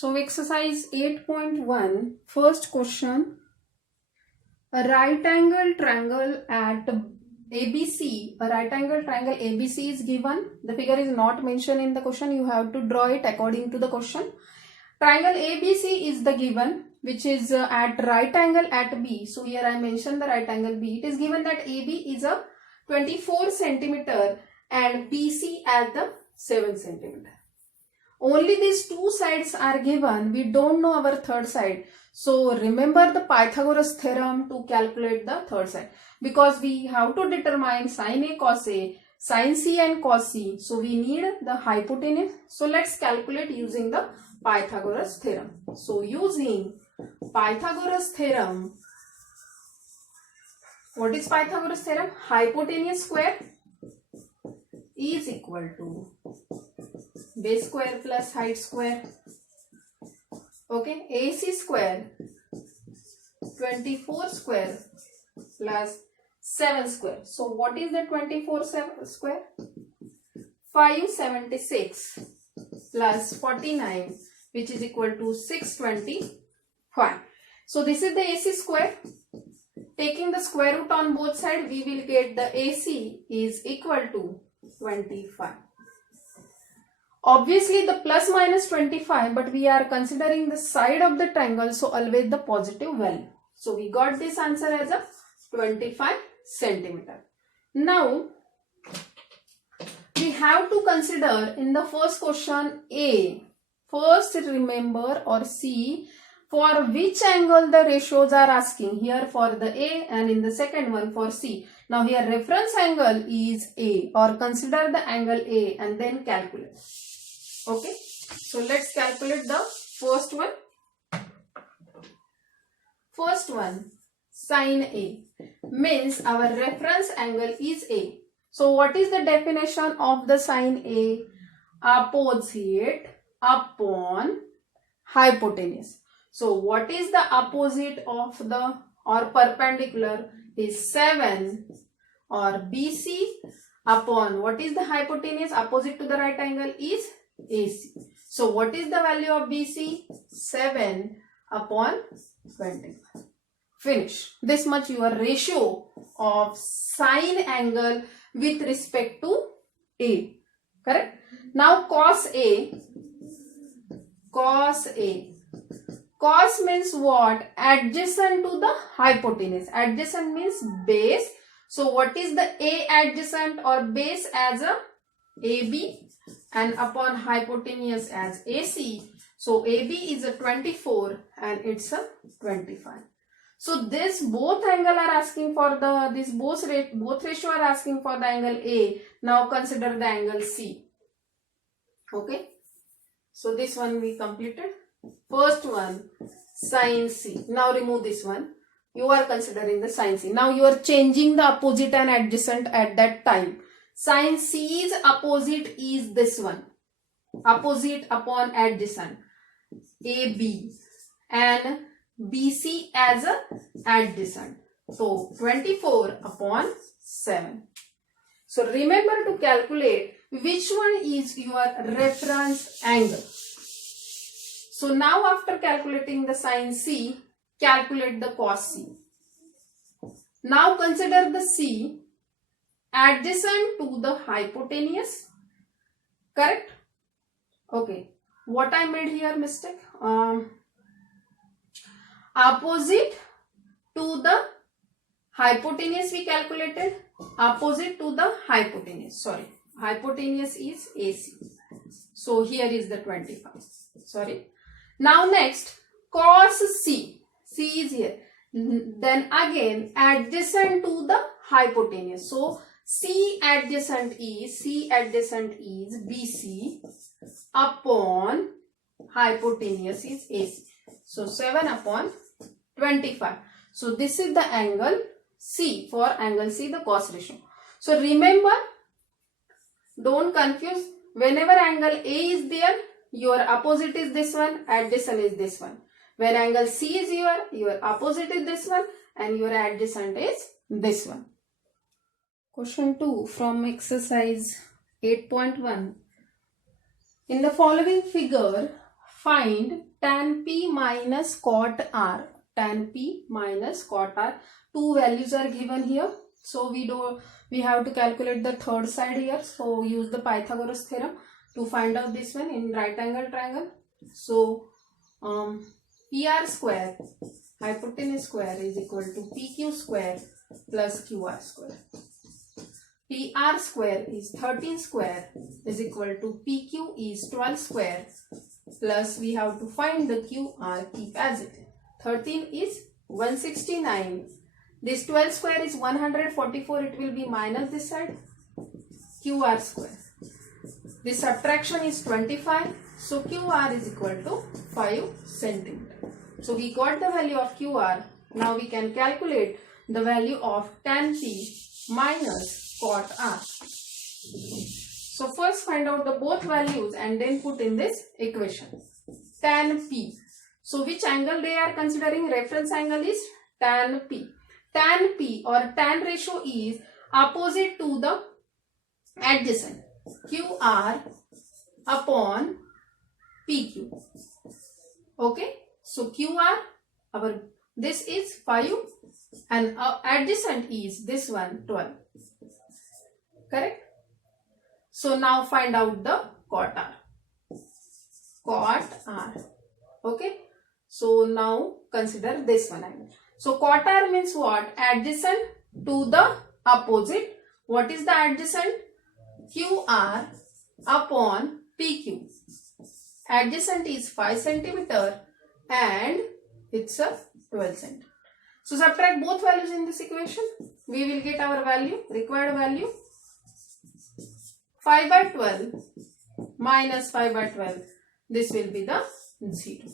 So exercise 8.1, first question. A right angle triangle at ABC, a right angle triangle ABC is given. The figure is not mentioned in the question. You have to draw it according to the question. Triangle ABC is the given, which is at right angle at B. So here I mentioned the right angle B. It is given that AB is a 24 centimeter and BC at the 7 centimeter. Only these two sides are given. We don't know our third side. So remember the Pythagoras theorem to calculate the third side. Because we have to determine sin A cos A, sin C and cos C. So we need the hypotenuse. So let's calculate using the Pythagoras theorem. So using Pythagoras theorem, what is Pythagoras theorem? Hypotenuse square is equal to base square plus height square. Okay, AC square 24 square plus 7 square. So what is the 24 square? 576 plus 49, which is equal to 625. So this is the AC square. Taking the square root on both sides, we will get the AC is equal to 25. Obviously the plus minus 25, but we are considering the side of the triangle, so always the positive value. So we got this answer as a 25 centimeter. Now we have to consider in the first question A. First remember or see for which angle the ratios are asking. Here for the A and in the second one for C. Now here reference angle is A, or consider the angle A and then calculate. Okay, so let's calculate the first one. First one, sin A, means our reference angle is A. So what is the definition of the sin A? Opposite upon hypotenuse. So what is the opposite of the or perpendicular is 7 or BC upon what is the hypotenuse? Opposite to the right angle is AC. So what is the value of BC? 7 upon 25. Finish. This much your ratio of sine angle with respect to A. Correct? Now cos A. Cos A. Cos means what? Adjacent to the hypotenuse. Adjacent means base. So what is the A adjacent or base as a AB and upon hypotenuse as AC. So AB is a 24 and it's a 25. So this both angle are asking for the, this both ratio are asking for the angle A. Now consider the angle C. Okay. So this one we completed. First one, sin C. Now remove this one. You are considering the sin C. Now you are changing the opposite and adjacent at that time. Sin C's opposite is this one. Opposite upon adjacent. AB and BC as a adjacent. So 24 upon 7. So remember to calculate which one is your reference angle. So now after calculating the sin C, calculate the cos C. Now consider the C adjacent to the hypotenuse. Correct? Okay. What I made here mistake? Opposite to the hypotenuse we calculated. Opposite to the hypotenuse. Sorry. Hypotenuse is AC. So here is the 25. Sorry. Now next, cos C. C is here. Then again adjacent to the hypotenuse. So C adjacent is BC upon hypotenuse is AC. So 7 upon 25. So this is the angle C. For angle C, the cos ratio. So remember, don't confuse. Whenever angle A is there, your opposite is this one, adjacent is this one. When angle C is your opposite is this one and your adjacent is this one. Question 2 from exercise 8.1. In the following figure, find tan P minus cot R. Tan P minus cot R. Two values are given here. So we have to calculate the third side here. So use the Pythagoras theorem to find out this one in right angle triangle. So PR square, hypotenuse square, is equal to PQ square plus QR square. PR square is 13 square is equal to PQ is 12 square plus we have to find the QR, keep as it is. 13 is 169. This 12 square is 144. It will be minus this side. QR square. This subtraction is 25. So QR is equal to 5 centimeter. So we got the value of QR. Now we can calculate the value of tan P minus cot R. So first find out the both values and then put in this equation. Tan P. So which angle they are considering? Reference angle is tan P. Tan P or tan ratio is opposite to the adjacent. QR upon PQ. Okay. So QR, this is 5 and adjacent is this one 12. Correct? So now find out the cot R. Cot R. Okay. So now consider this one angle. So cot R means what? Adjacent to the opposite. What is the adjacent? QR upon PQ. Adjacent is 5 centimeter and it's a 12 centimeter. So subtract both values in this equation. We will get our value, required value. 5 by 12 minus 5 by 12. This will be the 0.